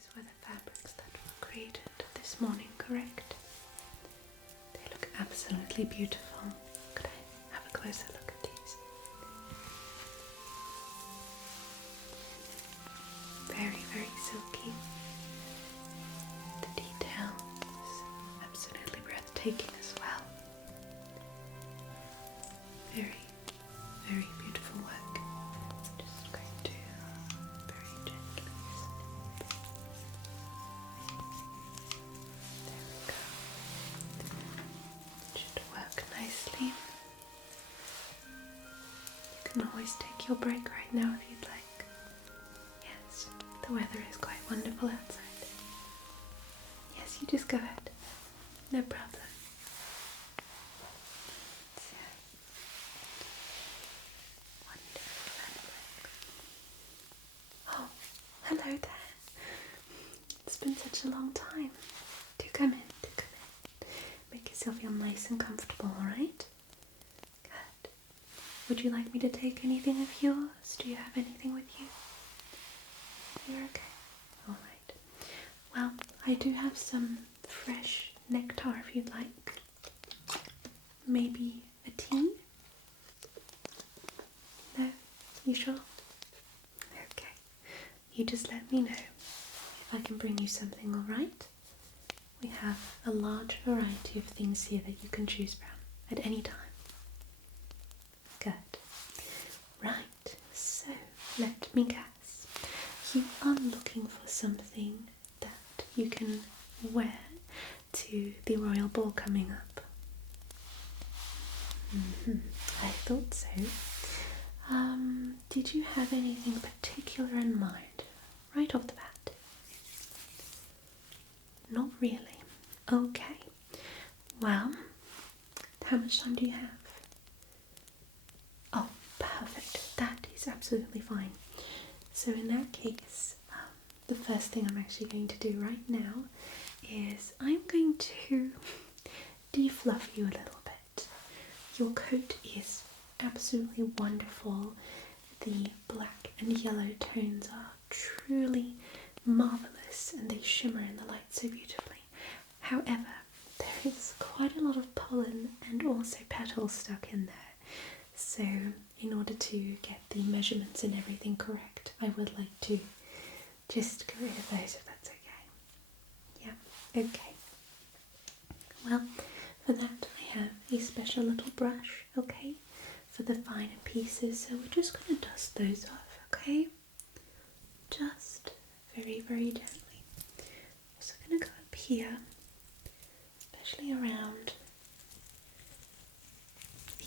These were the fabrics that were created this morning, correct? They look absolutely beautiful. Could I have a closer look at these? Very, very silky. The detail is absolutely breathtaking as well. Very, very beautiful work. Just going to very gently snip. There we go. It should work nicely. You can always take your break right now if you'd like. Yes, the weather is quite wonderful outside. Yes, you just go ahead. No problem. Oh, hello there. It's been such a long time. Do come in, do come in. Make yourself feel nice and comfortable, alright? Good. Would you like me to take anything of yours? Do you have anything with you? You're okay? Alright. Well, I do have some fresh nectar if you'd like. Maybe a tea? No? You sure? Okay. You just let me know if I can bring you something, alright? We have a large variety of things here that you can choose from at any time. Good. Right, so let me guess. You are looking for something that you can wear to the royal ball coming up. I thought so. Did you have anything particular in mind right off the bat? Not really. Okay. Well, how much time do you have? Oh, perfect. That is absolutely fine. So in that case, the first thing I'm actually going to do right now is I'm going to defluff you a little bit. Your coat is absolutely wonderful. The black and yellow tones are truly marvellous and they shimmer in the light so beautifully. However, there is quite a lot of pollen and also petals stuck in there. So in order to get the measurements and everything correct, I would like to just get rid of those if that's okay. Yeah, okay. Well, for that I have a special little brush, okay, for the finer pieces. So we're just going to dust those off, okay? Just very, very gently. So I'm going to go up here, especially around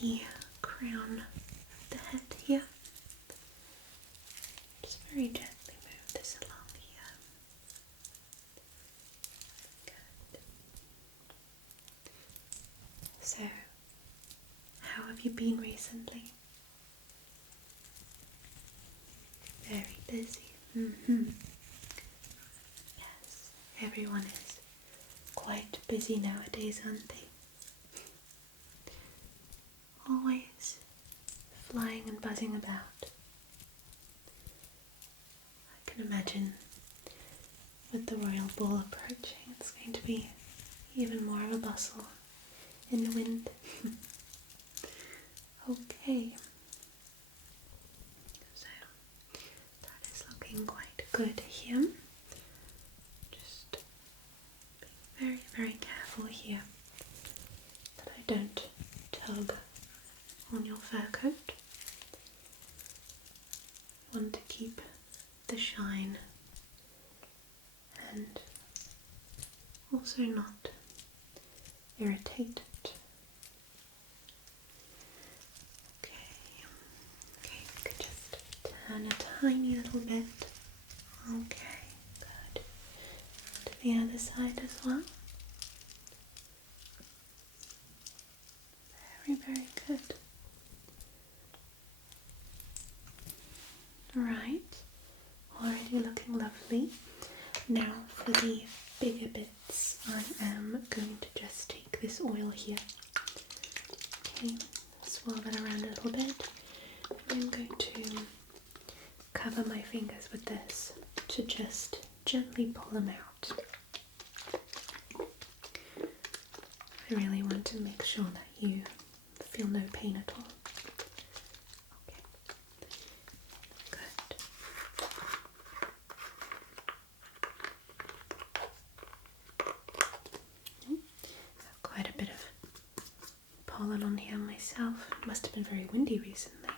the crown of the head here. Just very gently move this along here. Good. So, how have you been recently? Very busy. Yes, everyone is quite busy nowadays, aren't they? Always flying and buzzing about. I can imagine with the royal ball approaching, it's going to be even more of a bustle in the wind. Okay, so that is looking quite good here. Just be very, very careful here that I don't tug on your fur coat. You want to keep the shine and also not irritate it. Okay, you could just turn a tiny little bit. Okay, good. To the other side as well. Very, very good. Alright, already looking lovely. Now for the bigger bits, I am going to just take this oil here. Okay, swirl that around a little bit. I'm going to cover my fingers with this to just gently pull them out. I really want to make sure that you feel no pain at all. Okay, good. I've quite a bit of pollen on here myself. It must have been very windy recently.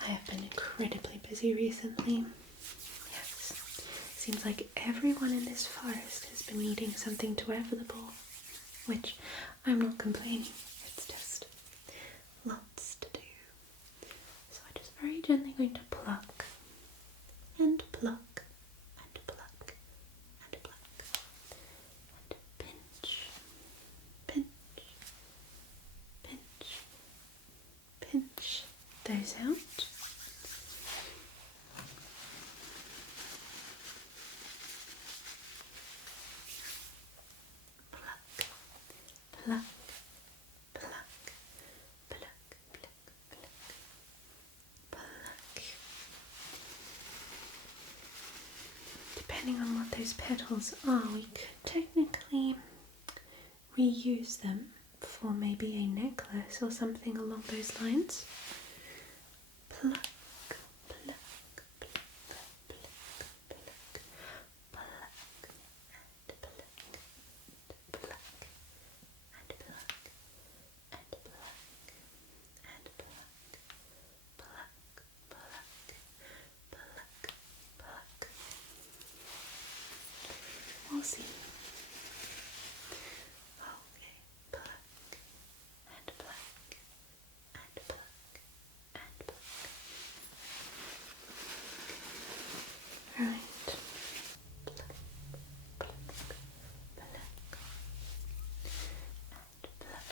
I have been incredibly busy recently. Yes, seems like everyone in this forest has been needing something to wear for the ball, which I'm not complaining. It's just lots to do. So I'm just very gently going to pluck and pluck and pluck and pluck and pinch, pinch, pinch, pinch those out. Pluck, pluck, pluck, pluck, pluck, pluck. Depending on what those petals are, we could technically reuse them for maybe a necklace or something along those lines. Pluck, pluck, pluck, pluck, pluck, pluck, and pluck, and pluck, and pluck, and pluck, and pluck, pluck, pluck, pluck. We'll see. Okay, pluck, and pluck, and pluck, and pluck. Right. Pluck, pluck, pluck,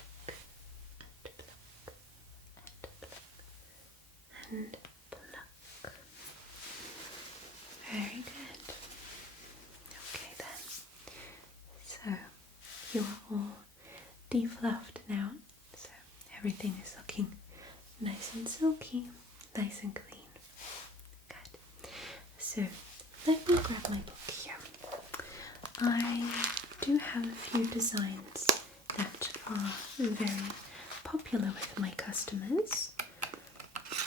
and pluck. Very good. Okay then. So you are all defluffed now. So everything is looking nice and silky, nice and clean. Good. So let me grab my book here. I do have a few designs that are very popular with my customers,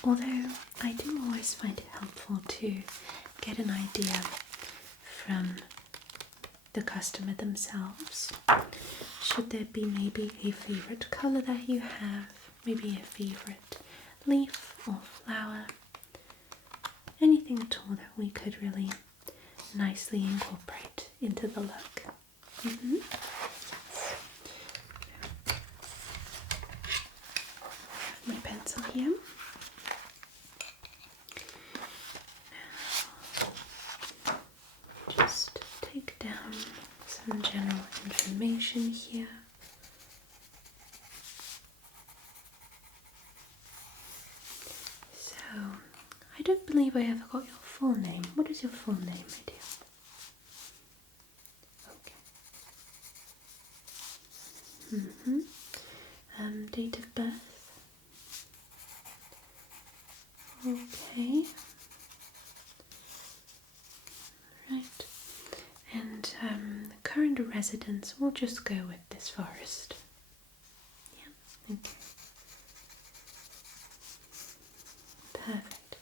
although I do always find it helpful to get an idea from the customer themselves. Should there be maybe a favourite colour that you have, maybe a favourite leaf or flower, anything at all that we could really nicely incorporate into the look. I have my pencil here. Now, just take down some general information here. So, I don't believe I ever got your full name. What is your full name, my dear? Okay. Date of birth? Okay. Right. And current residence, we'll just go with this forest. Yeah, okay. Perfect.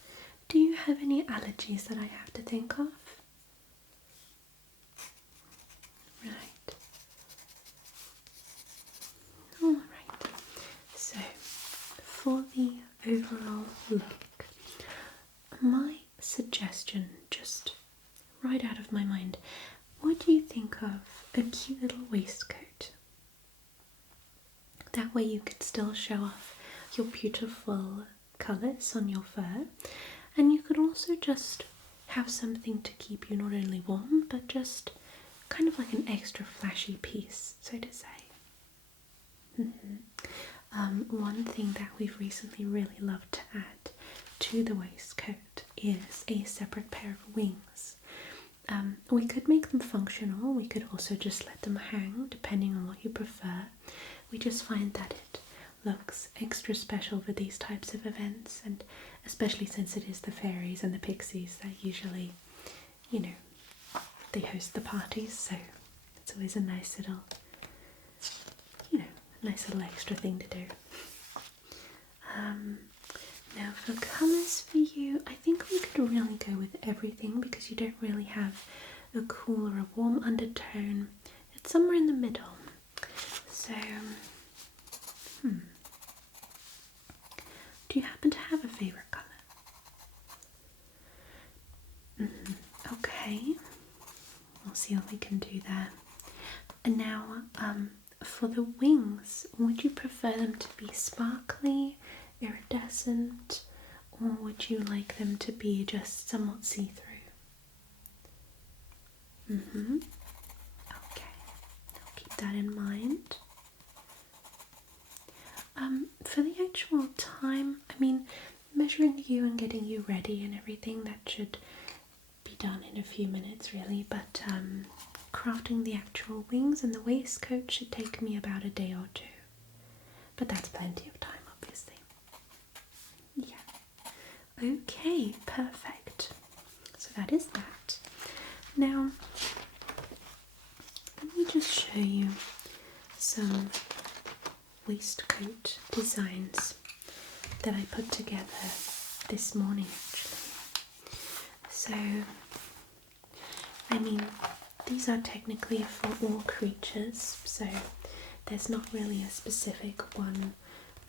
Do you have any allergies that I have to think of? Right. Alright. So, for the overall look, my suggestion, just right out of my mind, what do you think of a cute little waistcoat? That way you could still show off your beautiful colours on your fur, and you could also just have something to keep you not only warm but just kind of like an extra flashy piece, so to say. One thing that we've recently really loved to add to the waistcoat is a separate pair of wings. We could make them functional, we could also just let them hang depending on what you prefer. We just find that it looks extra special for these types of events, and especially since it is the fairies and the pixies that usually, you know, they host the parties, so it's always a nice little, you know, nice little extra thing to do. Now for colours for you, I think we could really go with everything because you don't really have a cool or a warm undertone. It's somewhere in the middle. So, do you happen to have a favourite colour? Okay, we'll see what we can do there. And now, for the wings, would you prefer them to be sparkly, iridescent, or would you like them to be just somewhat see-through? Okay, I'll keep that in mind. For the actual time, I mean, measuring you and getting you ready and everything, that should be done in a few minutes really, but crafting the actual wings and the waistcoat should take me about a day or two. But that's plenty of time, obviously. Yeah. Okay, perfect. So that is that. Now, let me just show you some waistcoat designs that I put together this morning actually. So, I mean, these are technically for all creatures, so there's not really a specific one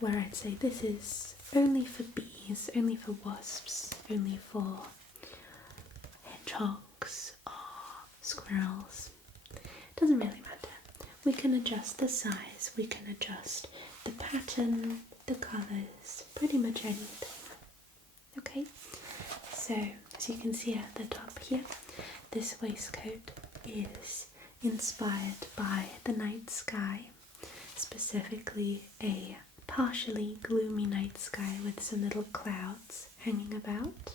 where I'd say this is only for bees, only for wasps, only for hedgehogs or squirrels. Doesn't really matter. We can adjust the size, we can adjust the pattern, the colours, pretty much anything. Okay, so as you can see at the top here, this waistcoat is inspired by the night sky, specifically a partially gloomy night sky with some little clouds hanging about.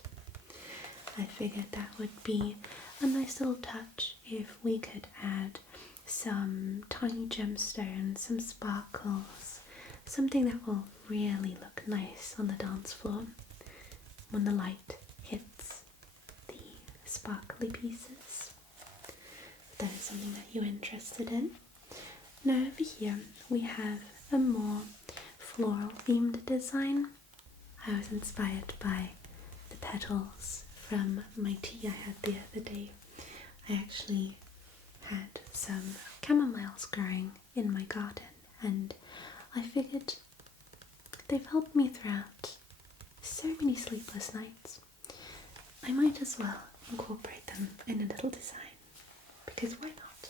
I figured that would be a nice little touch if we could add some tiny gemstones, some sparkles, something that will really look nice on the dance floor when the light hits the sparkly pieces. If that is something that you're interested in. Now over here we have a more floral themed design. I was inspired by the petals from my tea I had the other day. I actually had some chamomiles growing in my garden and I figured they've helped me throughout so many sleepless nights. I might as well incorporate them in a little design, because why not?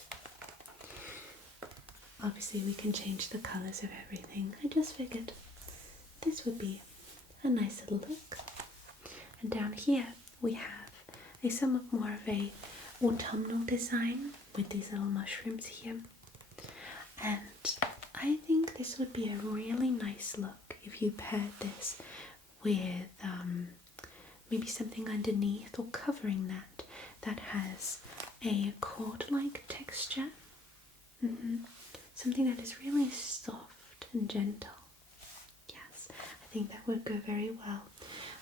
Obviously we can change the colours of everything. I just figured this would be a nice little look. And down here we have a somewhat more of a autumnal design with these little mushrooms here. And I think this would be a really nice look if you paired this with maybe something underneath or covering that has a cord-like texture. Something that is really soft and gentle. Yes, I think that would go very well.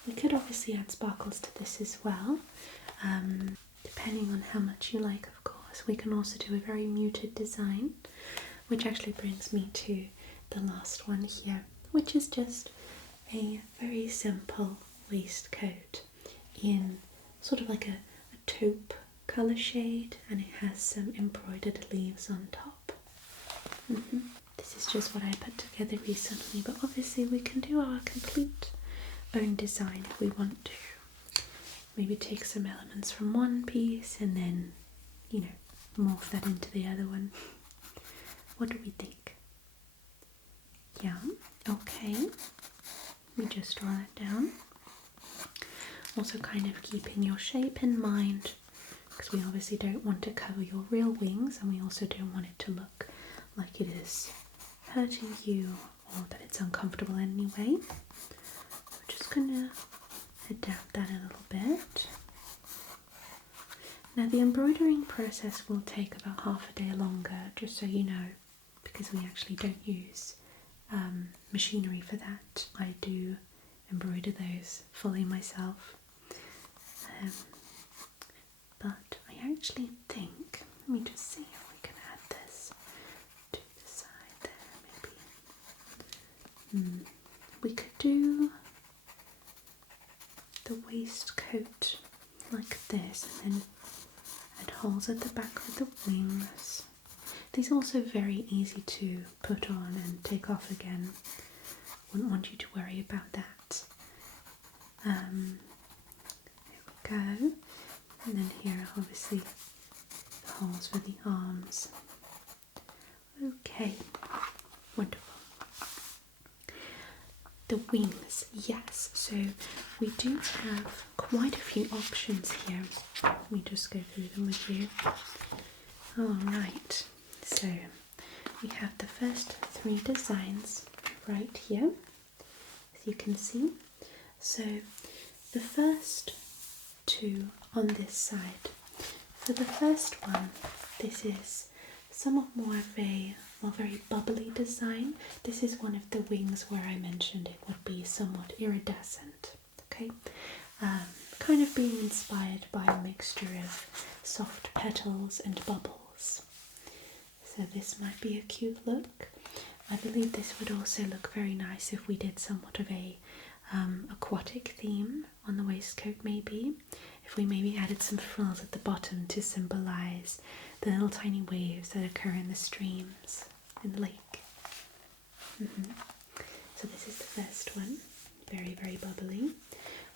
We could obviously add sparkles to this as well, depending on how much you like, of course. We can also do a very muted design, which actually brings me to the last one here, which is just a very simple waistcoat in sort of like a taupe colour shade, and it has some embroidered leaves on top. This is just what I put together recently, but obviously we can do our complete own design if we want to. Maybe take some elements from one piece and then, you know, morph that into the other one. What do we think? Yeah, okay. We just draw that down. Also kind of keeping your shape in mind, because we obviously don't want to cover your real wings, and we also don't want it to look like it is hurting you or that it's uncomfortable anyway. We're just gonna adapt that a little bit. Now the embroidering process will take about half a day longer, just so you know, because we actually don't use machinery for that. I do embroider those fully myself. But I actually think, let me just see if we can add this to the side there, maybe. We could do the waistcoat like this, and then add holes at the back of the wings. These are also very easy to put on and take off again. Wouldn't want you to worry about that. There we go. And then here, obviously, the holes for the arms. Okay, wonderful. The wings, yes. So we do have quite a few options here. Let me just go through them with you. Alright, so we have the first 3 designs right here, as you can see. So the first 2 on this side. For the first one, this is somewhat more of a very bubbly design. This is one of the wings where I mentioned it would be somewhat iridescent. Okay, kind of being inspired by a mixture of soft petals and bubbles. So this might be a cute look. I believe this would also look very nice if we did somewhat of a aquatic theme on the waistcoat, maybe. If we maybe added some frills at the bottom to symbolize the little tiny waves that occur in the streams in the lake. So this is the first one, very, very bubbly.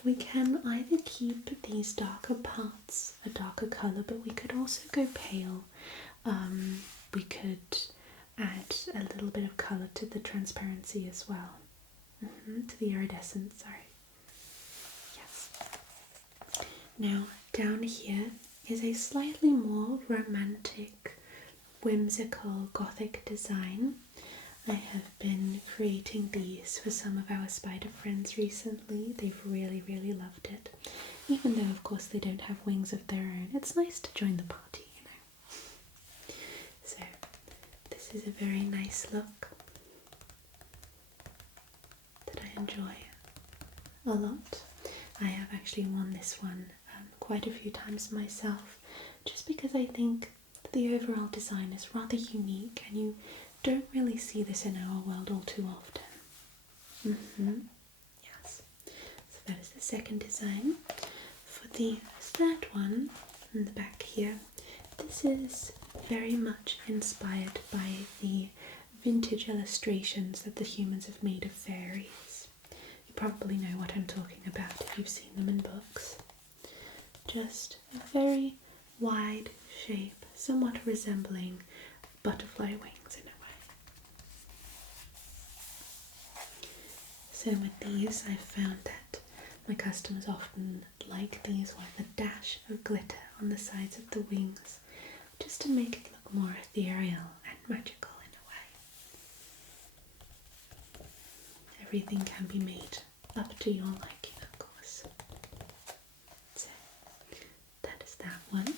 We can either keep these darker parts a darker colour, but we could also go pale. We could add a little bit of colour to the transparency as well. To the iridescence, sorry. Yes. Now, down here is a slightly more romantic, whimsical gothic design. I have been creating these for some of our spider friends recently. They've really, really loved it. Even though, of course, they don't have wings of their own. It's nice to join the party, you know. So, this is a very nice look that I enjoy a lot. I have actually worn this one quite a few times myself, just because I think that the overall design is rather unique and you don't really see this in our world all too often. Yes. So that is the second design. For the third one, in the back here, this is very much inspired by the vintage illustrations that the humans have made of fairies. You probably know what I'm talking about if you've seen them in books. Just a very wide shape, somewhat resembling butterfly wings in a way. So with these, I've found that my customers often like these with a dash of glitter on the sides of the wings, just to make it look more ethereal and magical in a way. Everything can be made up to your liking, of course. So that is that one.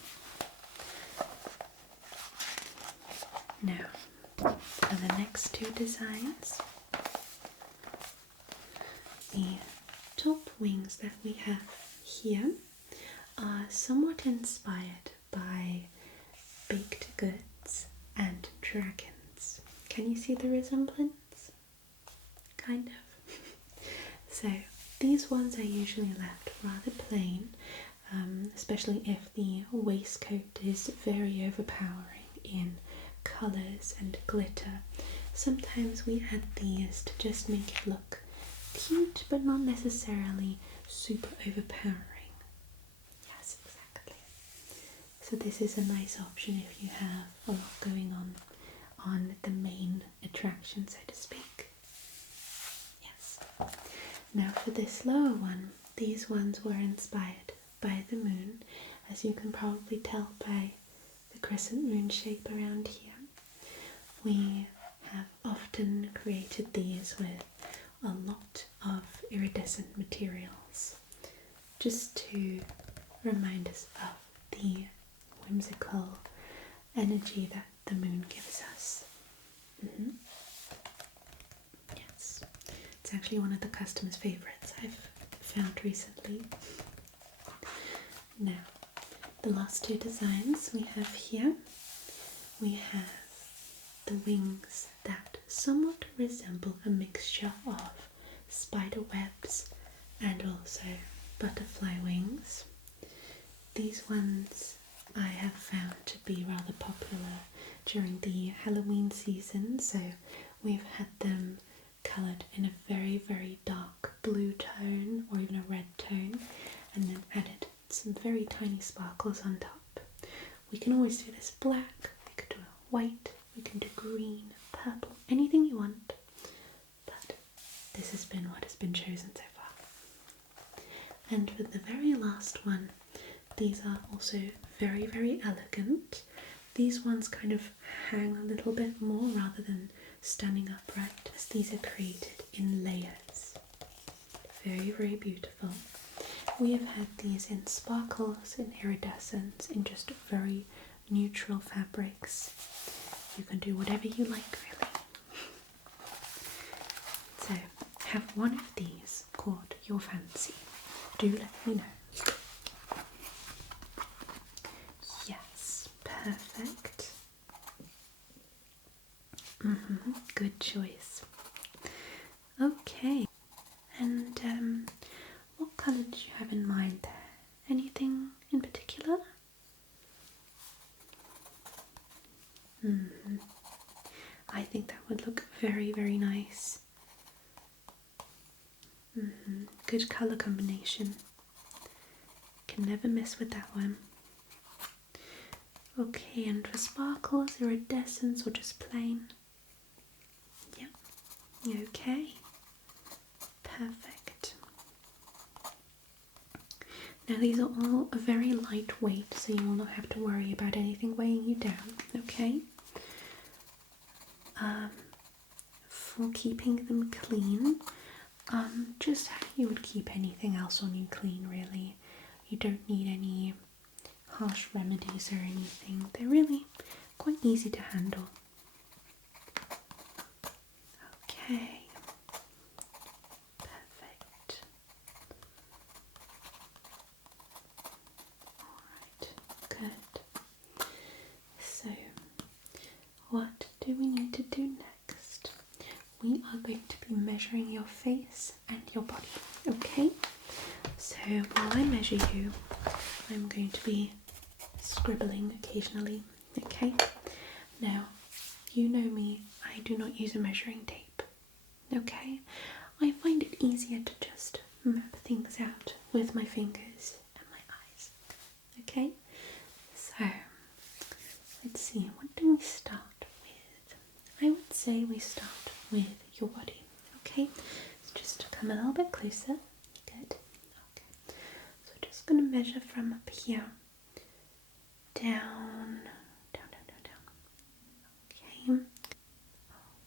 Now, for the next 2 designs, the top wings that we have here are somewhat inspired by baked goods and dragons. Can you see the resemblance? Kind of. So these ones are usually left rather plain, especially if the waistcoat is very overpowering in colours and glitter. Sometimes we add these to just make it look cute, but not necessarily super overpowering. Yes, exactly. So this is a nice option if you have a lot going on the main attraction, so to speak. Yes. Now for this lower one, these ones were inspired by the moon, as you can probably tell by the crescent moon shape around here. We have often created these with a lot of iridescent materials, just to remind us of the whimsical energy that the moon gives us. Yes, It's actually one of the customers' favourites I've found recently. Now, the last two designs we have here, we have the wings that somewhat resemble a mixture of spider webs and also butterfly wings. These ones I have found to be rather popular during the Halloween season, so we've had them coloured in a very, very dark blue tone or even a red tone, and then added some very tiny sparkles on top. We can always do this black, we could do a white, we can do green, purple, anything you want, but this has been what has been chosen so far. And for the very last one, these are also very, very elegant. These ones kind of hang a little bit more rather than standing upright, as these are created in layers. Very, very beautiful. We have had these in sparkles, in iridescence, in just very neutral fabrics. You can do whatever you like, really. So, have one of these caught your fancy? Do let me know. Yes, perfect. Good choice. Okay, and what colour did you have in mind there? Anything in particular? I think that would look very, very nice. Good colour combination. Can never miss with that one. Okay, and for sparkles, iridescence, or just plain? Yep. Okay. Perfect. Now these are all very lightweight, so you will not have to worry about anything weighing you down, okay? For keeping them clean, just how you would keep anything else on you clean, really. You don't need any harsh remedies or anything. They're really quite easy to handle. Okay. Perfect. Alright, good. So, what do we need to do next? We are going to be measuring your face and your body, okay? So while I measure you, I'm going to be scribbling occasionally, okay? Now, you know me, I do not use a measuring tape, okay? I find it easier to just map things out with my fingers and my eyes, okay? So, let's see, what do we start with? I would say we start with your body, okay? So just come a little bit closer. Good. Okay. So just going to measure from up here down. Okay.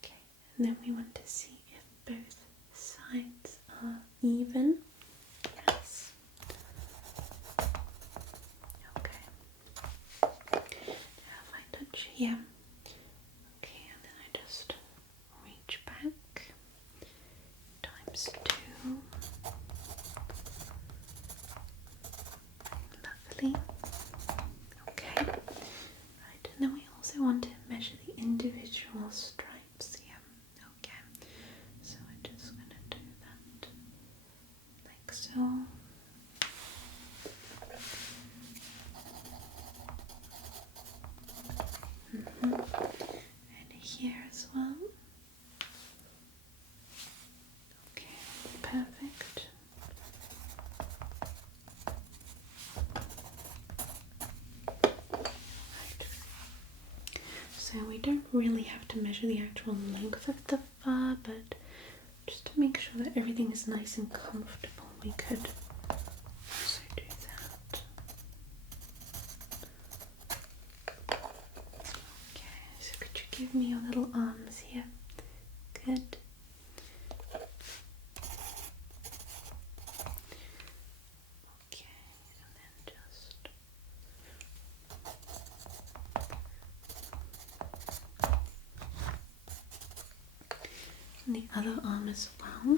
Okay. And then we want to see if both sides are even. Yes. Okay. Now if I touch here. Okay, and then I just reach back times 2. Lovely. Okay. Right, and then we also want to measure the individual stripes here. Okay. So I'm just gonna do that like so. And here as well. Okay, perfect. Right. So we don't really have to measure the actual length of the fur, but just to make sure that everything is nice and comfortable, we could also do that. Okay, so could you give me your little arms here? Good. Okay, and then just and the other arm as well. well.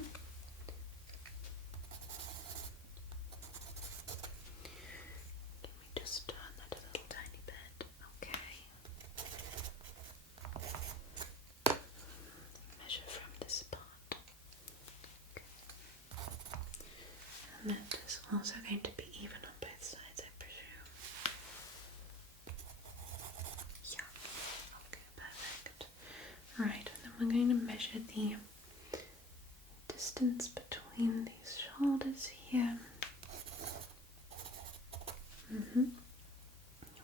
Let me just turn that a little tiny bit. Okay. Measure from this part. Okay. And that is also going to be even on both sides, I presume. Yeah. Okay, perfect. Alright, and then we're going to measure the distance between these shoulders here.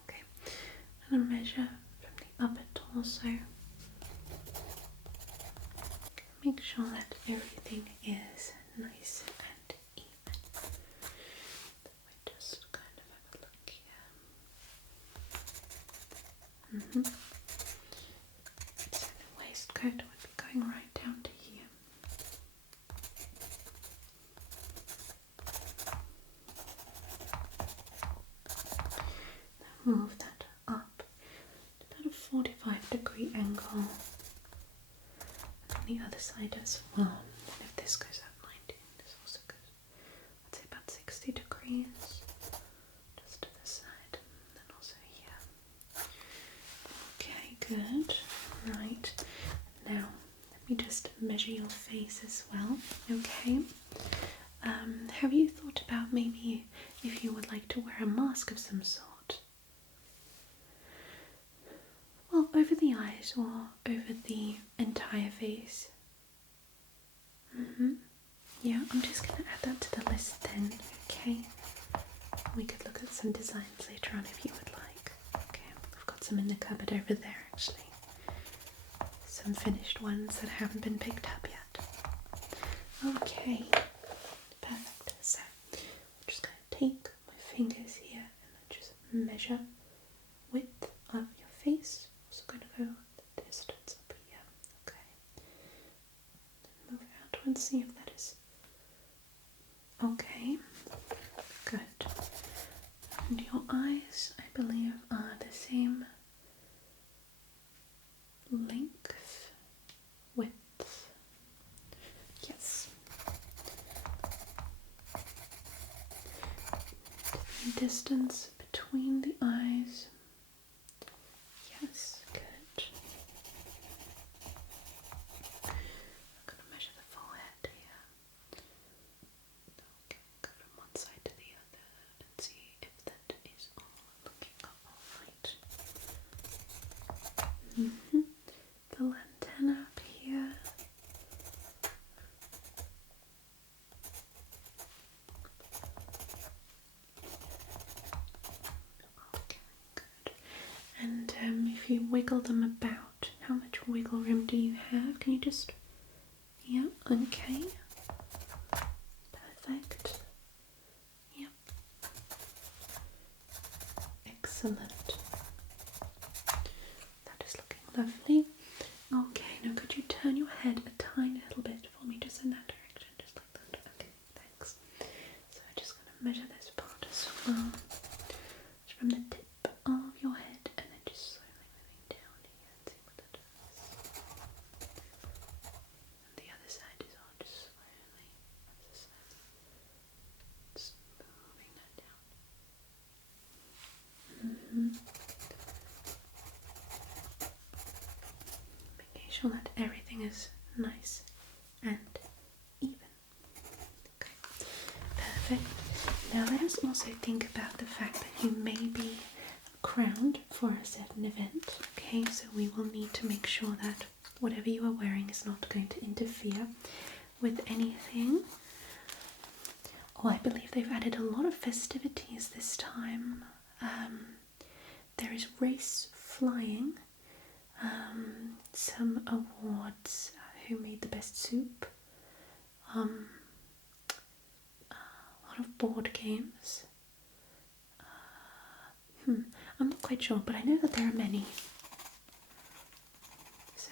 Okay, I'm going to measure from the upper torso. Make sure that everything is nice and even. We just kind of have a look here. So the waistcoat would be going right down to here. Move that up to about a 45-degree angle. And on the other side as well. And if this goes up 90, this also goes, I'd say about 60 degrees. Just to this side. And then also here. Okay, good. Right. Now, let me just measure your face as well. Okay. Have you thought about maybe if you would like to wear a mask of some sort? Well, over the eyes or over the entire face? Yeah, I'm just going to add that to the list then, okay? We could look at some designs later on if you would like. Okay, I've got some in the cupboard over there actually. Some finished ones that haven't been picked up yet. Okay, perfect. So, I'm just going to take my fingers here and then just measure width of your face. Also going to go the distance up here. Okay. Then move it out and see if that is okay. Good. And your eyes, I believe, are the same length, width. Yes. The distance between the eyes. Yes, good. I'm going to measure the forehead here. Okay, go from one side to the other and see if that is all looking alright. The antenna up here. Okay, good. And if you wiggle them about, how much wiggle room do you have? Can you just... Yeah, okay. Perfect. Yep. Excellent. That is looking lovely. Okay, now could you turn your head a tiny little bit for me, just in that direction, just like that. Okay, thanks. So I'm just going to measure this part as well. Just from the tip of your head, and then just slowly moving down here and see what that does. And the other side is all just slowly, just moving that down. Making sure that everything is nice and even. Okay, perfect. Now let us also think about the fact that you may be crowned for a certain event. Okay, so we will need to make sure that whatever you are wearing is not going to interfere with anything. Oh, I believe they've added a lot of festivities this time. There is race flying, some awards, who made the best soup, a lot of board games. I'm not quite sure, but I know that there are many. So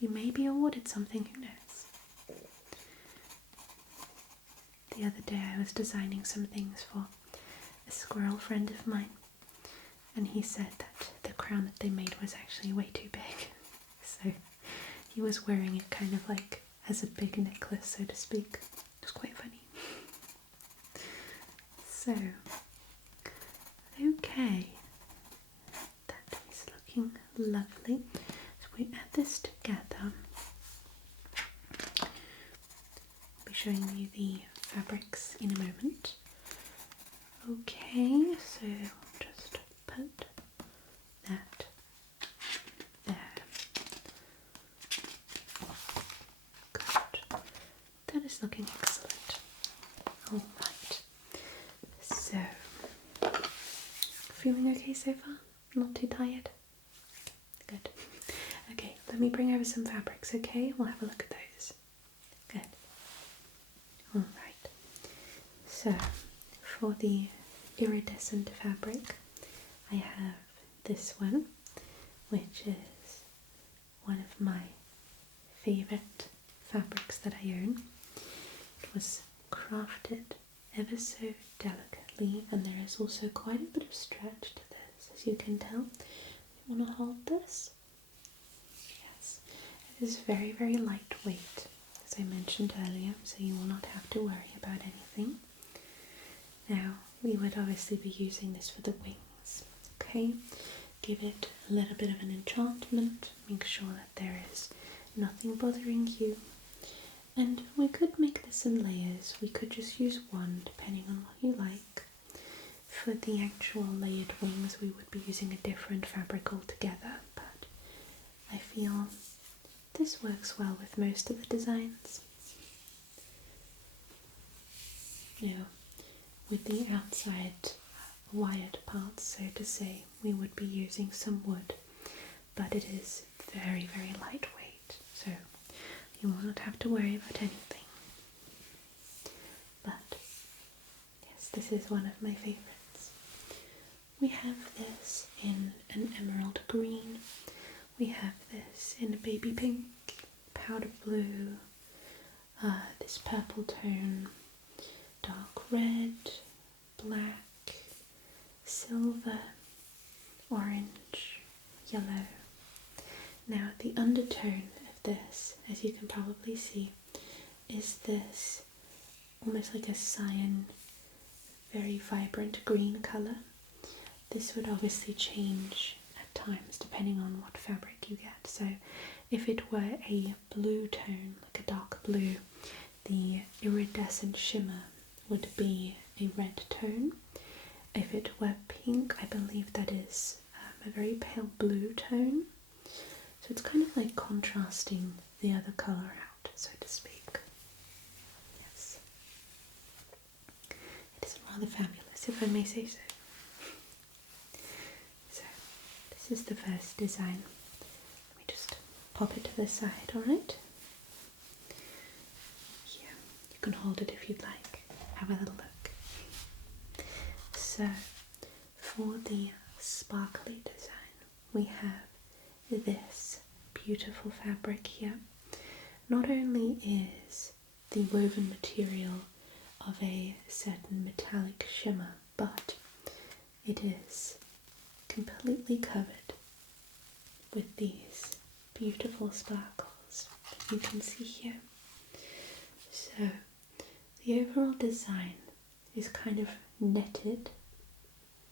you may be awarded something, who knows. The other day I was designing some things for a squirrel friend of mine, and he said that the crown that they made was actually way too big. So he was wearing it kind of like as a big necklace, so to speak. It's quite funny. So, okay, that is looking lovely. So we add this together. I'll be showing you the fabrics in a moment. Okay, so just put that there. Good. That is looking excellent. Alright. So, feeling okay so far? Not too tired? Good. Okay, let me bring over some fabrics, okay? We'll have a look at those. Good. Alright. So, for the iridescent fabric, I have this one, which is one of my favourite fabrics that I own. It was crafted ever so delicately, and there is also quite a bit of stretch to this, as you can tell. You want to hold this? Yes. It is very, very lightweight, as I mentioned earlier, so you will not have to worry about anything. Now, we would obviously be using this for the wings, okay? Give it a little bit of an enchantment, make sure that there is nothing bothering you. And we could make this in layers. We could just use one, depending on what you like. For the actual layered wings, we would be using a different fabric altogether, but I feel this works well with most of the designs. You know, with the outside wired parts, so to say, we would be using some wood, but it is very, very lightweight, so you will not have to worry about anything. But yes, this is one of my favourites. We have this in an emerald green, we have this in a baby pink, powder blue, this purple tone, dark red, black, silver, orange, yellow. Now the undertone of this, as you can probably see, is this almost like a cyan, very vibrant green colour. This would obviously change at times depending on what fabric you get. So if it were a blue tone, like a dark blue, the iridescent shimmer would be a red tone. If it were pink, I believe that is a very pale blue tone. So it's kind of like contrasting the other colour out, so to speak. Yes. It is rather fabulous, if I may say so. So, this is the first design. Let me just pop it to the side, alright? Here, you can hold it if you'd like. Have a little look. So, for the sparkly design, we have this beautiful fabric here. Not only is the woven material of a certain metallic shimmer, but it is completely covered with these beautiful sparkles that you can see here. So the overall design is kind of netted,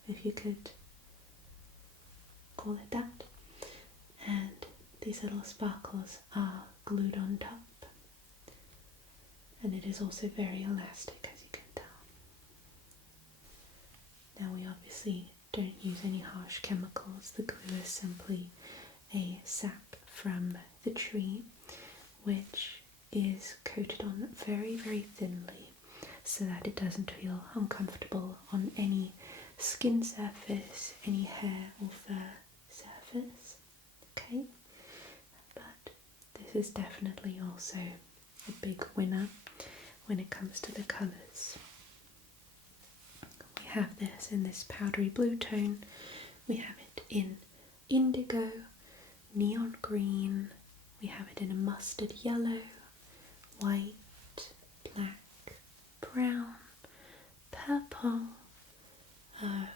if you could call it that, and these little sparkles are glued on top, and it is also very elastic, as you can tell. Now we obviously don't use any harsh chemicals. The glue is simply a sap from the tree, which is coated on very, very thinly so that it doesn't feel uncomfortable on any skin surface, any hair or fur surface. Okay, but this is definitely also a big winner when it comes to the colours. We have this in this powdery blue tone, we have it in indigo, neon green, we have it in a mustard yellow, white, black, brown, purple,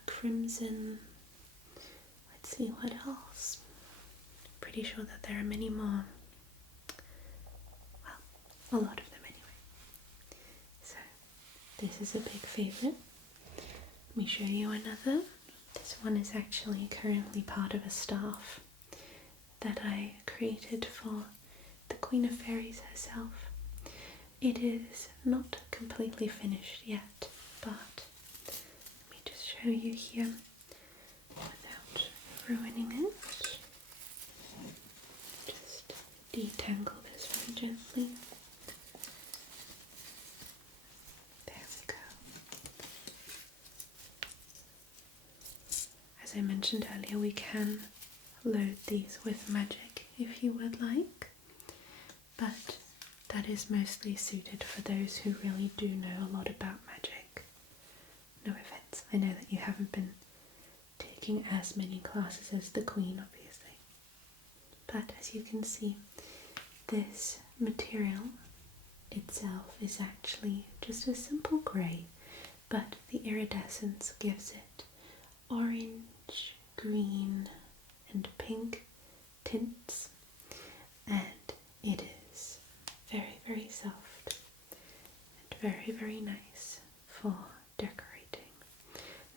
crimson. Let's see what else. Pretty sure that there are many more. Well, a lot of them anyway. So this is a big favourite. Let me show you another. This one is actually currently part of a staff that I created for the Queen of Fairies herself. It is not completely finished yet, but let me just show you here without ruining it. Just detangle this very gently. There we go. As I mentioned earlier, we can load these with magic if you would like, but that is mostly suited for those who really do know a lot about magic. No offense, I know that you haven't been taking as many classes as the Queen, obviously, but as you can see, this material itself is actually just a simple grey, but the iridescence gives it orange, green and pink tints, and it is very, very soft and very, very nice for decorating.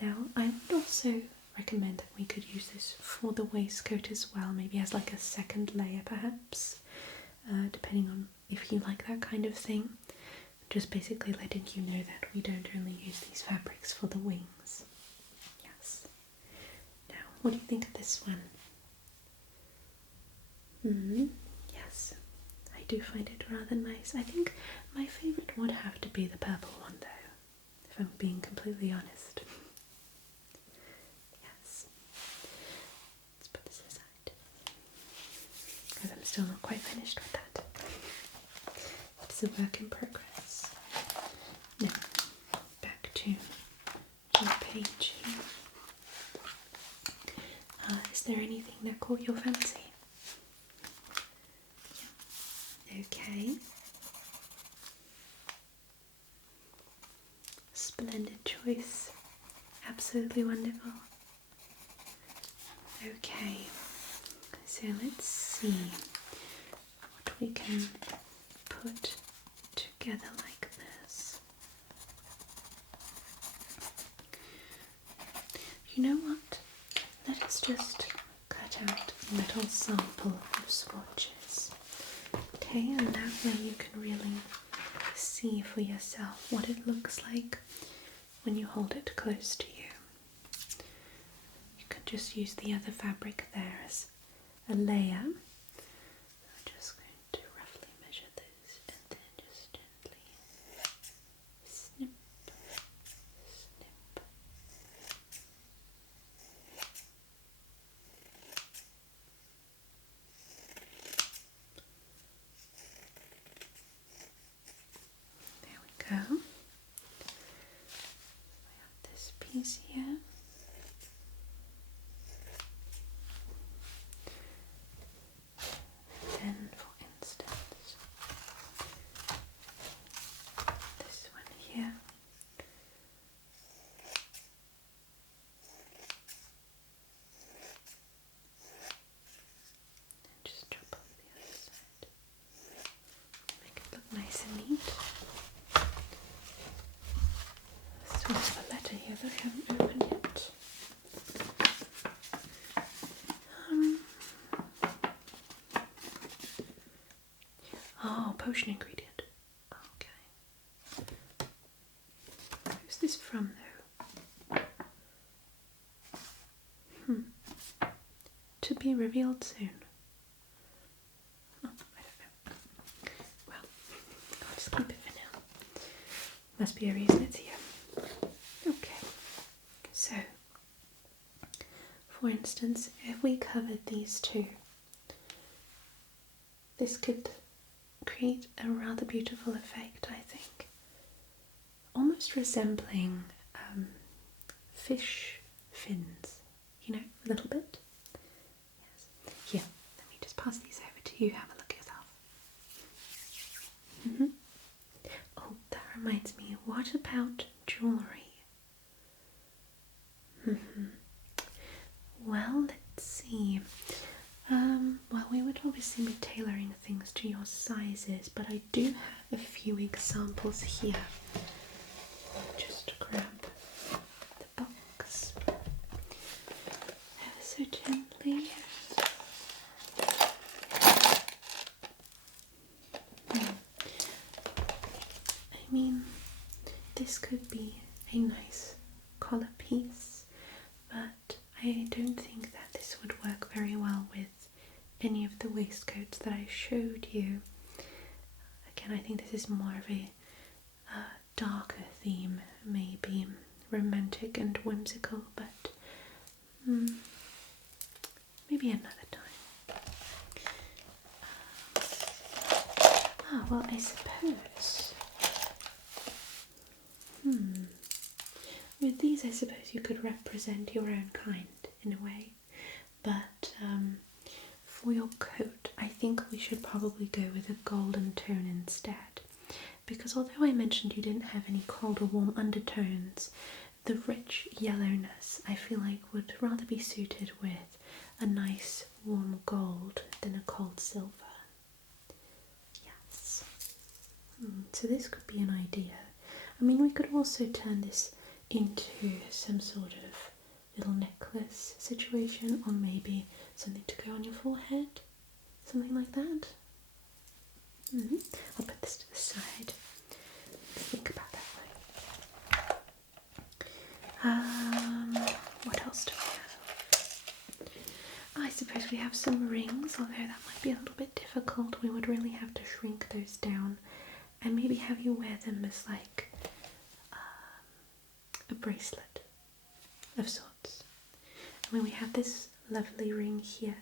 Now, I would also recommend that we could use this for the waistcoat as well, maybe as like a second layer perhaps, depending on if you like that kind of thing. Just basically letting you know that we don't only use these fabrics for the wings. Yes. Now, what do you think of this one? Yes, I do find it rather nice. I think my favourite would have to be the purple one though, if I'm being completely honest. Yes. Let's put this aside, because I'm still not quite finished with that. It's a work in progress. Now, back to your page here. Is there anything that caught your fancy? Okay. Splendid choice. Absolutely wonderful. Okay. So let's see what we can put together like this. You know what? Let us just cut out a little sample of swatches. Okay, and that way you can really see for yourself what it looks like when you hold it close to you. You could just use the other fabric there as a layer. I'm just going to roughly measure this and then just gently snip, snip. There we go. I have this piece here. Then, for instance, this one here. And just drop on the other side. Make it look nice and neat. Still have a letter here that I haven't opened yet. Oh, potion ingredient. Okay. Who's this from though? To be revealed soon. Oh, I don't know. Well, I'll just keep it for now. Must be a reason it's here. Okay. So, for instance, if we covered these two, this could create a rather beautiful effect, I think. Almost resembling fish fins, you know, a little bit. Yes. Here, let me just pass these over to you, have a look yourself. Oh, that reminds me, what about jewellery? Well, let's see. Well, we were talking obviously be tailoring things to your sizes, but I do have a few examples here. Just grab the box ever so gently. I mean, this could be a nice collar piece, but I don't think that this would work very well with any of the waistcoats that I showed you. Again, I think this is more of a darker theme, maybe romantic and whimsical, but maybe another time. Well, I suppose with these, I suppose you could represent your own kind in a way, but for your coat, I think we should probably go with a golden tone instead, because although I mentioned you didn't have any cold or warm undertones, the rich yellowness I feel like would rather be suited with a nice warm gold than a cold silver. Yes. So this could be an idea. I mean, we could also turn this into some sort of little necklace situation, or maybe something to go on your forehead, something like that. I'll put this to the side. Think about that way. What else do we have? I suppose we have some rings, although that might be a little bit difficult. We would really have to shrink those down and maybe have you wear them as like a bracelet of sorts. I mean, we have this lovely ring here.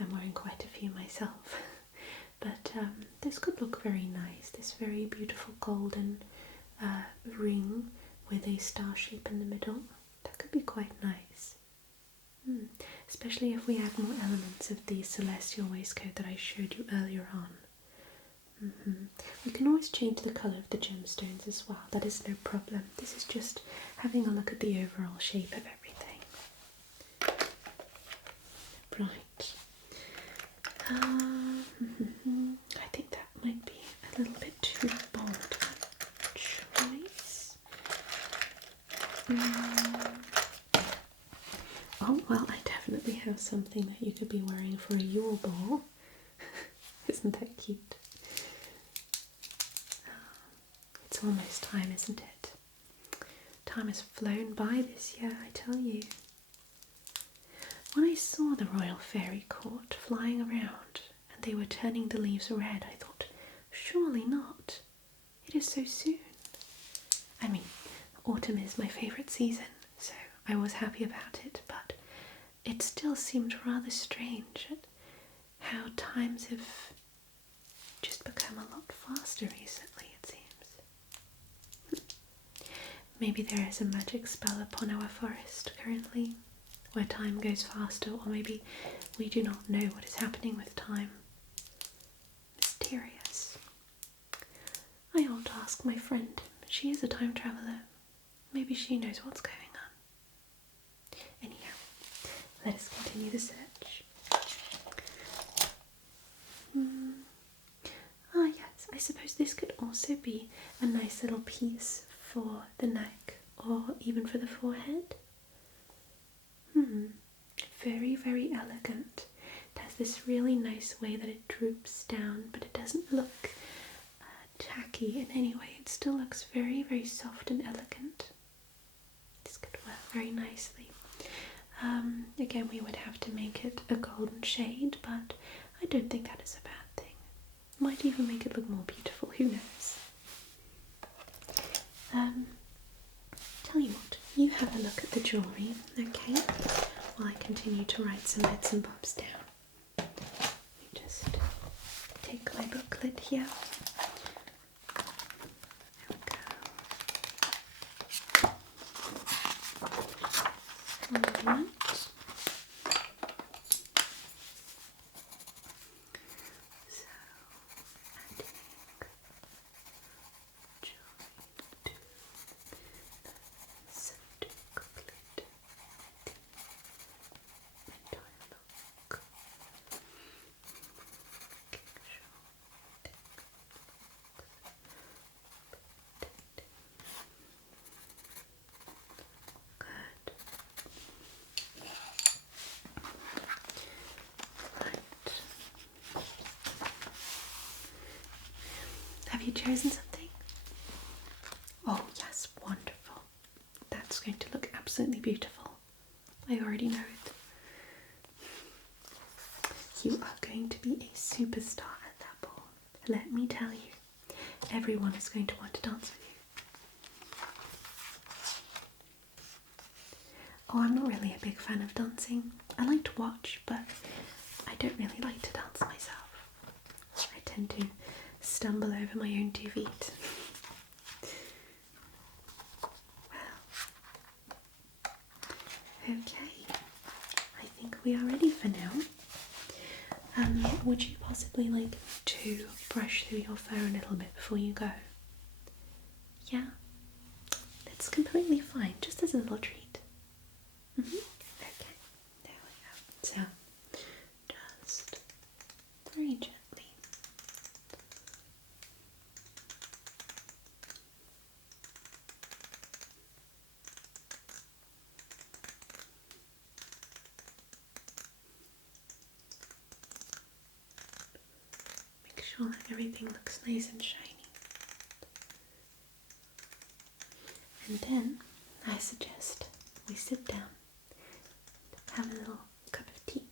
I'm wearing quite a few myself, but this could look very nice. This very beautiful golden ring with a star shape in the middle. That could be quite nice. Especially if we add more elements of the celestial waistcoat that I showed you earlier on. We can always change the colour of the gemstones as well, that is no problem. This is just having a look at the overall shape of everything. Right. I think that might be a little bit too bold a choice. Oh, well, I definitely have something that you could be wearing for a Yule ball. Isn't that cute? It's almost time, isn't it? Time has flown by this year, I tell you. When I saw the Royal Fairy Court flying around and they were turning the leaves red, I thought, surely not. It is so soon. I mean, autumn is my favourite season, so I was happy about it, but it still seemed rather strange at how times have just become a lot faster recently, it seems. Maybe there is a magic spell upon our forest currently, where time goes faster, or maybe we do not know what is happening with time. Mysterious. I ought to ask my friend. She is a time traveller. Maybe she knows what's going on. Anyhow, let us continue the search. Yes, I suppose this could also be a nice little piece for the neck, or even for the forehead. Very, very elegant. It has this really nice way that it droops down, but it doesn't look tacky in any way. It still looks very, very soft and elegant. This could work very nicely. Again, we would have to make it a golden shade, but I don't think that is a bad thing. Might even make it look more beautiful, who knows. Tell you what, you have a look at the jewellery, okay, while I continue to write some bits and bobs down. Let me just take my booklet here. There we go. Alright. chosen something? Oh, yes, wonderful. That's going to look absolutely beautiful. I already know it. You are going to be a superstar at that ball. Let me tell you, everyone is going to want to dance with you. Oh, I'm not really a big fan of dancing. I like to watch, but I don't really like to dance myself. I tend to stumble over my own 2 feet. Okay, I think we are ready for now. Would you possibly like to brush through your fur a little bit before you go? Yeah, that's completely fine, just as a little treat. Okay, there we go. So, just very gently. Make sure that everything looks nice and shiny. And then I suggest we sit down, have a little cup of tea.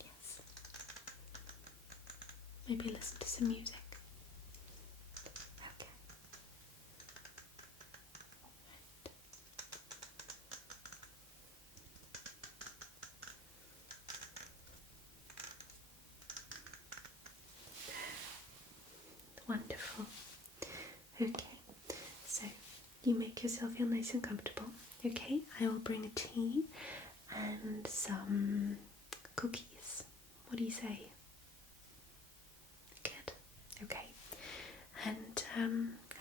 Yes. Maybe listen to some music. Okay. Right. Wonderful. Okay, so you make yourself feel nice and comfortable. Okay, I will bring a tea and some cookies. What do you say? Good. Okay, and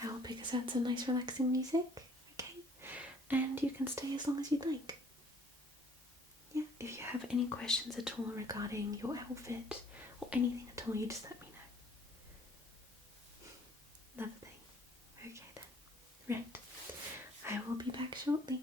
I will pick us out some nice relaxing music. Okay, and you can stay as long as you'd like. Yeah, if you have any questions at all regarding your outfit or anything at all, you just let me know. Lovely. Okay then. Right. I will be back shortly.